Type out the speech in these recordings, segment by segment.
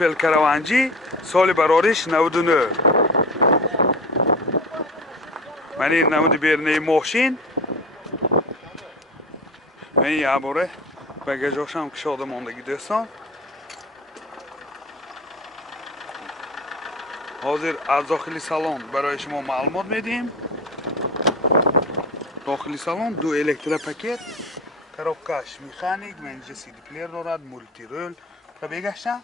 Opel Karavanji سال برارش 99. من این نمود بیرنه ماشین من یه باره بگاژش هم کشاده ماندگی دوستان. حاضر از داخلی سالن برای شما معلومات میدیم. داخلی سالن دو الکترا پاکت، коробкаш مکانیک، منجه سی دی پلیر دارد، مولتی رول. پربیگشتم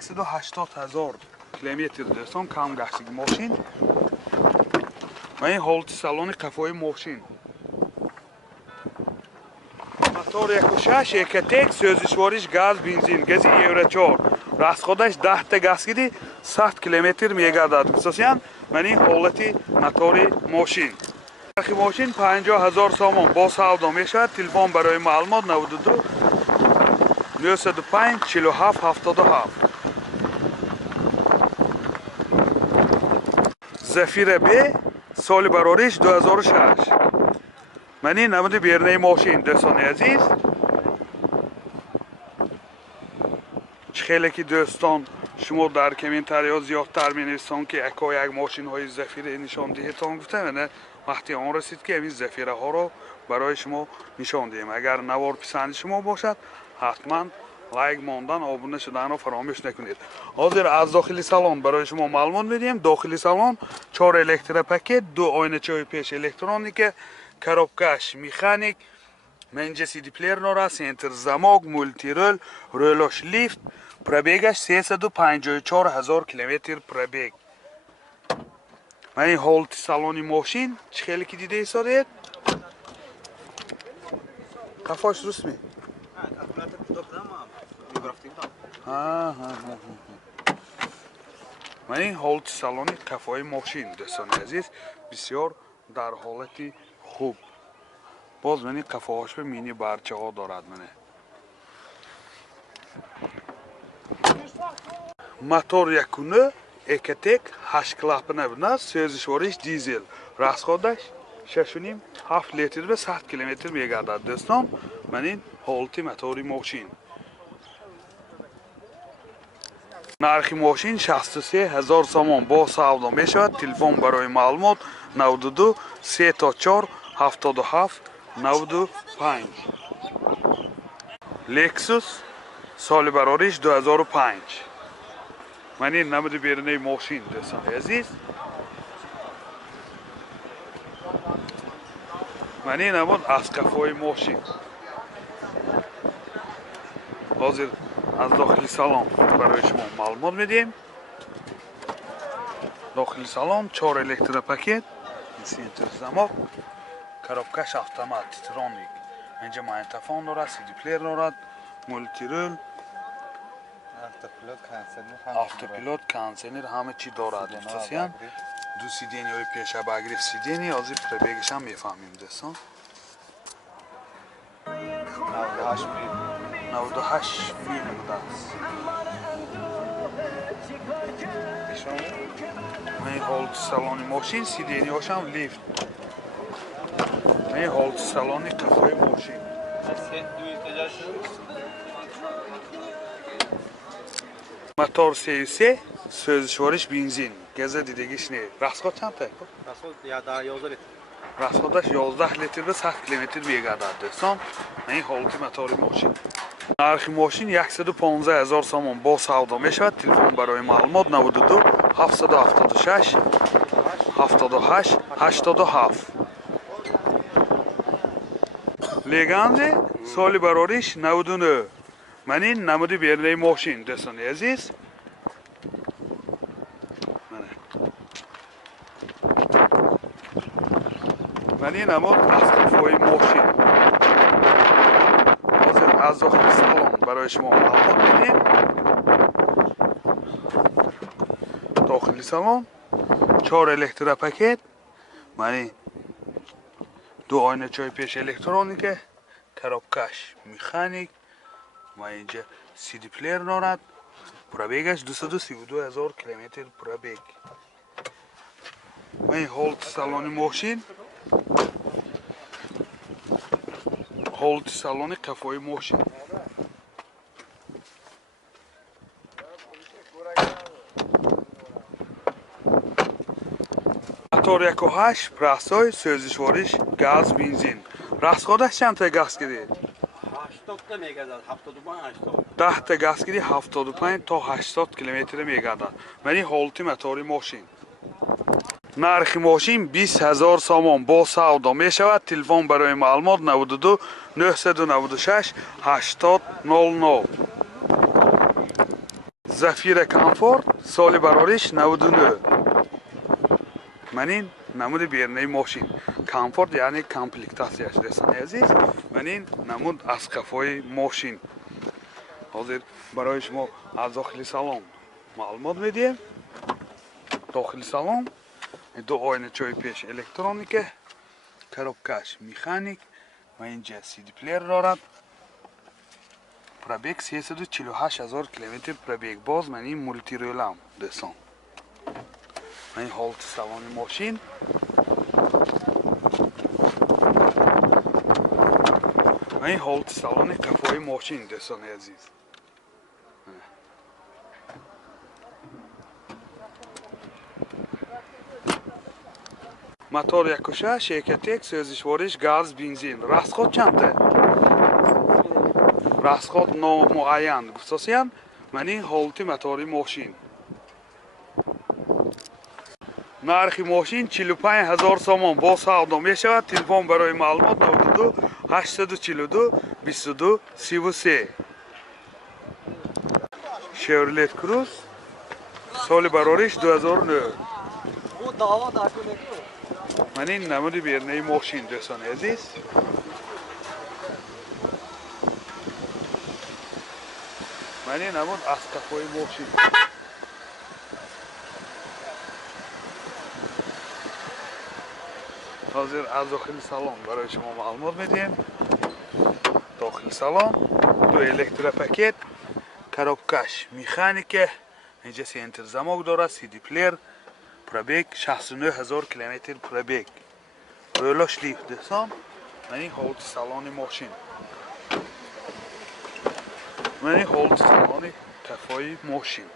180,000 کیلومتر دوستان کم گشتگی ماشین. و این هولت سالن قفای ماشین. موتور 1.6 یکتک، سوزشوارش گاز بنزین، گازی یورو 4. راست خودش 10 تا گاز گیری 100 کیلومتر میگردد. خصوصاً من این حالتی موتور ماشین. نرخ ماشین 50,000 سوم با سودا میشود. تلفن برای معلومات 92 905 47 77. زفیر بی سال برارش 2006. من این نمود بیرنه ماشین دوستان عزیز. خیلی که دوستان شما در کامنتاری ها زیادتر می نویسند که یک ماشین های زفیره نشان دهتان گفته من وقتی آن رسید که این زفیره ها رو برای شما نشان دهیم. اگر نوار پسند شما باشد حتما لایک ماندن آبونه شدن رو فراموش نکنید. حاضر از داخلی سالن برای شما معلومات میدیم. داخلی سالن 4 الکترا پاکت، 2 آینه چای پیش الکترونیک، коробкаш مکانیک، منجه سی دی پلیر دارد، سنتر زماگ، مولتی رول، رولش لیفت. پربیگش 354,000 کیلومتر پربیگ. من این هولت سالن ماشین خیلی که دیده ایستادید. کفاش رسمی. من این هولت سالن کفای ماشین دوستان عزیز بسیار در حالتی خوب. باز من این کفاهاش به مینی برچه ها دارد. منه موتور یکونه اکتک 8 کلپنه بنا، سوزشوارش دیزل. راست خودش 6.5 لیتر به 100 کیلومتر میگردد دوستان. من این هولتی موتوری ماشین. نرخ ماشین 63,000 سوم با سودا میشود. تلفن برای معلومات 92 3 4 77 95. لکسوس سال برارش 2005. من این نمود بیرنه ماشین دوستان عزیز. من این نمود از کفای ماشین. حاضر از داخلی سالن برای شما معلومات میدیم. داخلی سالن 4 الکترا پاکت، سنتر زماگ، коробкаш автомат ترونیک، اینجا مایتافون دارد، سی دی پلیر دارد، مولتی رول، автопилот کنسنر همه چی دارد. خصوصاً دو سیدینی های پیشه بگریف سیدینی حاضر پربیگش هم میفهمیم دوستان. 98 میل بوده است. من هولت سالن ماشین سیدینی هاشم لیفت. من هولت سالن کفای ماشین. موتور 33 سوزشوارش بنزین. گازه دیدگیش نه. راسخود چند تا؟ راسخود 11 لیتر. راسخودش 11 لیتر به 100 کیلومتر میگردد دوستان. من این هولتی موتور ماشین. نرخ ماشین 115,000 سوم با سودا میشود. تلفن برای معلومات 92 776 78 87. لیگنز سال برارش 99. من این نمود بیرنه ماشین دوستان عزیز. من این نمود از کفای ماشین. حاضر از داخل سالن برای شما معلومات میدیم. داخلی سالن 4 الکترا پاکت، من این 2 آینه چای پیش الکترونیک، коробкаш مکانیک، و اینجا سی دی پلیر دارد. پربیگش 232,000 کیلومتر پربیگ. من این هولت سالن ماشین. هولت سالن کفای ماشین. мотор 1.8 прасой сӯзишвориш газ бензин расходаш чанд та газ гирӣ 80 تا میگذارد 75 80 10 та газ гирӣ 75 то 80 километр мегардад мани ҳолати мотори мошин нархи мошин 20000 сомон бо савдо мешавад телефон барои маълумот 92 996 80 00 зафира комфорт соли барориш 99 манин намуди бернаи мошин комфорт яъне комплектасияш дӯстони азиз манин намуд аз қафои мошин ҳозир барои шумо аз дохили салон маълумот медиҳем дохили салон ду ойна чои пеш электроника коробкаш механик ва инҷа сидиплер дорад пробег 348000 километр пробег боз манин мултирӯлам дӯстон манин ҳолати салони мошин манин ҳолати салони қафои мошин дӯстони азиз мотор 1.6 екатек сӯзишвориш газ бензин расход чанде расход номуайян гуфтосиян манин ҳолати мотори мошин нархи мошин 45000 сомон бо савдо мешавад телефон барои маълумот 92 842 22 33 Chevrolet Cruze соли барориш 2009 Bu dava da akıllı. манин намуди бернаи мошин дӯстони азиз манин намуд аз қафои мошин ҳозир аз дохили салон барои шумо маълумот медиҳем дохили салон ду электропакет коробкаш механика инҷа сентр замок дорад сидиплер пробег 69000 километр пробег рӯло шлиф дӯстон манин ҳолати салони мошин манин ҳолати салони қафои мошин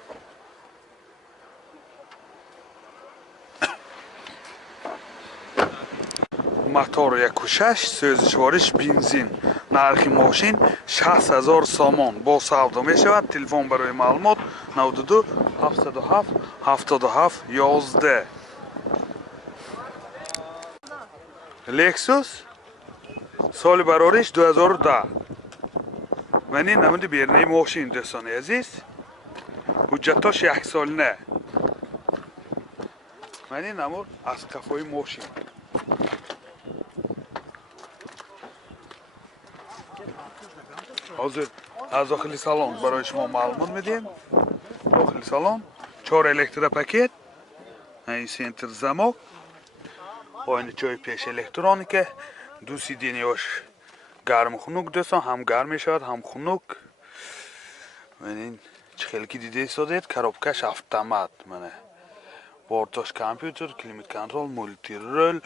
мотор 1.6 сӯзишвориш бензин нархи мошин 60000 сомон бо савдо мешавад телефон барои маълумот 92 707 77 11 Lexus соли барориш 2010 манин намуди бернаи мошин дӯстони азиз ҳуҷҷатош 1 солина манин намуд аз қафои мошин ҳозир аз дохили салон барои шумо маълумот медиҳем дохили салон 4 электропакет сентр замок ойна чои пеш электроника ду сиденияш гарму хунук дӯстон ҳам гарм мешавад ҳам хунук манин чӣ хел ки дида истодед коробкаш автомат мана бортош компютер климат контрол мултирӯл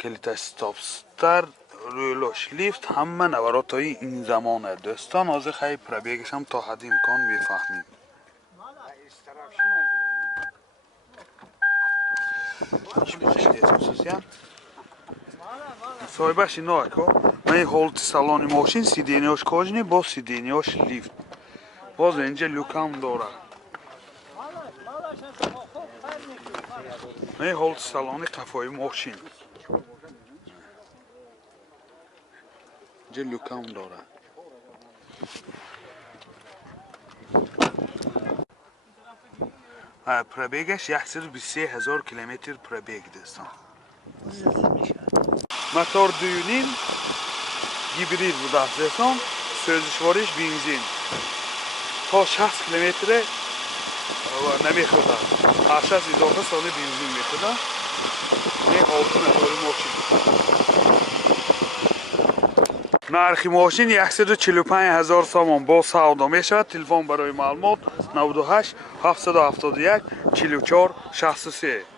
килиташ стоп старт рӯлош лифт ҳама наворотҳои ин замона дӯстон ҳозир хай пробегашам то ҳадди имкон мефаҳмем соҳибаши ноако мани ҳолати салони мошин сиденияш кожни бо сиденияш лифт боз инҷа люкам дорад мани ҳолати салони қафои мошин инҷа люкам дорад пробегаш 123000 километр пробег дӯстон мотор 2.5 гибрид будааст дӯстон сӯзишвориш бензин то 60 километре намехӯрдад 8 изофа соли бензин мехӯрдад ин ҳолати мотори мошин нархи мошин 145000 сомон бо савдо мешавад телефон барои маълумот 98 771 44 63